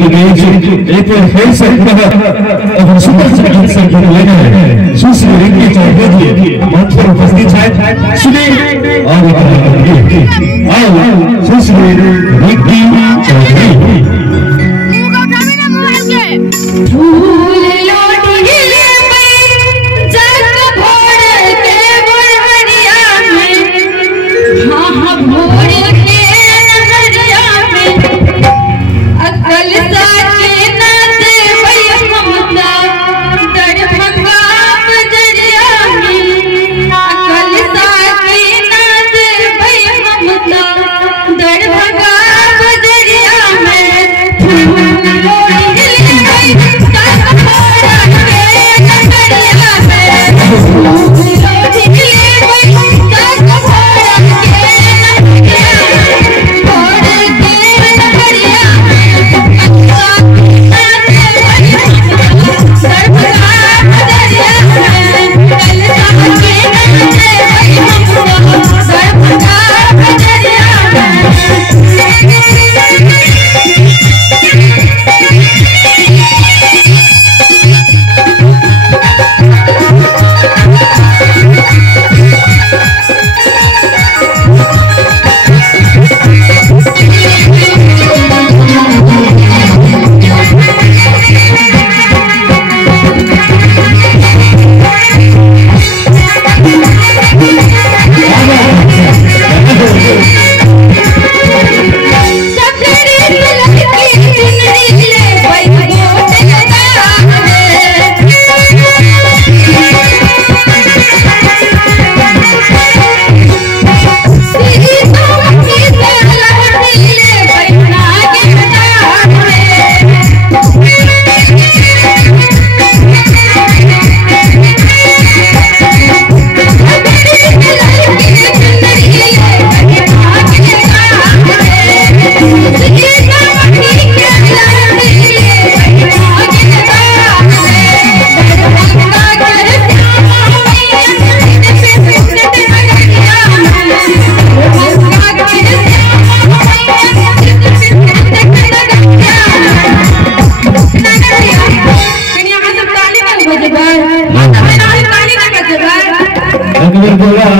की गई एक बार फिर से अब सुपर संगीत संगीत लेना है सुश्री रिंकी चौधरी मंच पर उपस्थित है सुनी और सुश्री रिंकी चौधरी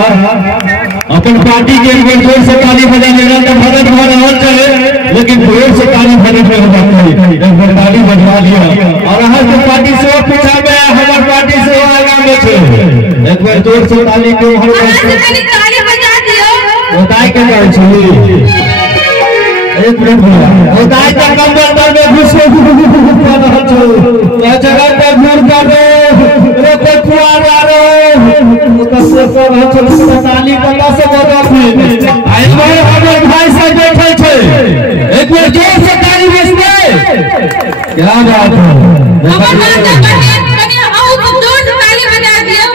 अपन पार्टी के जोर से ताली बजा देगा तो भारत हमारा हाथ चले लेकिन जोर से ताली बजा देगा ताली बजवा लिया और हर पार्टी से पीछा गया हमारे पार्टी से आगा में थे एक बार जोर से ताली क्यों हर ताली बजा दियो बताए के जाए छी एक मिनट बताए का कंबल में घुस के जगह पे घूर कर रे कोई कुआर आ ताली कला से बजा फिर आई भाई हमर भाई से बैठे थे एक बार जोर से ताली बजते क्या बात है हमर बात कनी आओ तो जोर से ताली बजा दियो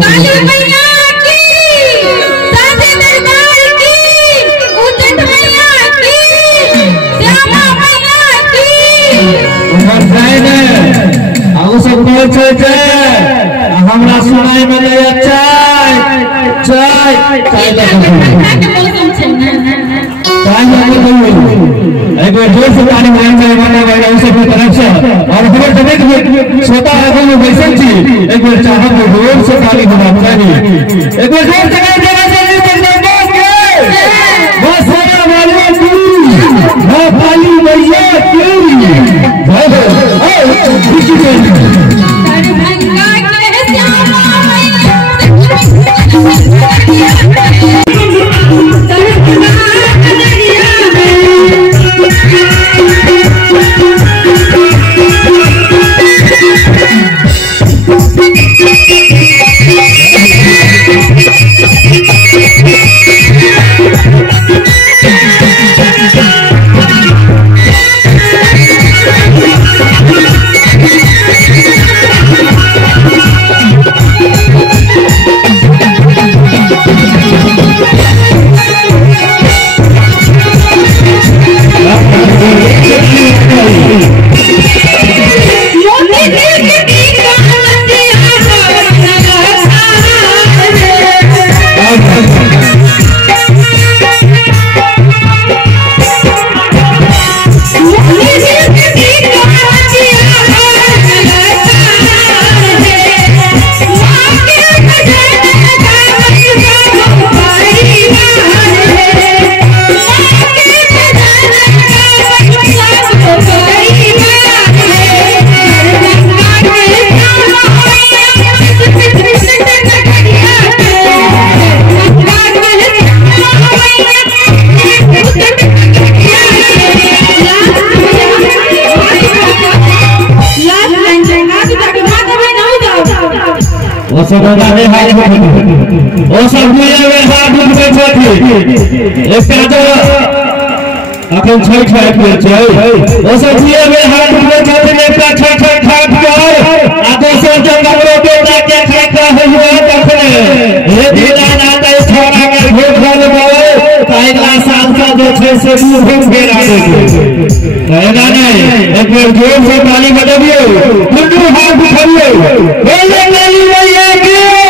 ताली मैया की साथे दरबार की उजट मैया की श्यामा मैया की उमर जाए ने आओ सब पहुंचे थे हमरा सुनाई में ले चाय चाय चाय लगा एक बार जोर से ताली बजाने वाले माने भाई उसे भी तरफ से और हमारे सभी छोटा है वो वैसे जी एक बार चाहत में जोर से ताली बजाना चाहिए एक बार जोर से ताली बजाना चाहिए बस सारा वाले की वो ताली मैया की सब गाने हाथ वो सब दुनिया में हाथ उठे थे एक तो अपन छठ के छै वो सब दुनिया में हाथ उठे थे एक तो छठ खाट कर आ दोसर जो कमरो बेटा के खाका हुआ तखने हे दीना नाता छोरा के भोट कर बोले अगला साल का जो छै से मुंह फेर आ देंगे ना नहीं एक बार जोर से ताली बजाइए मुंडू हाथ उठाइए बोले ताली बजाइए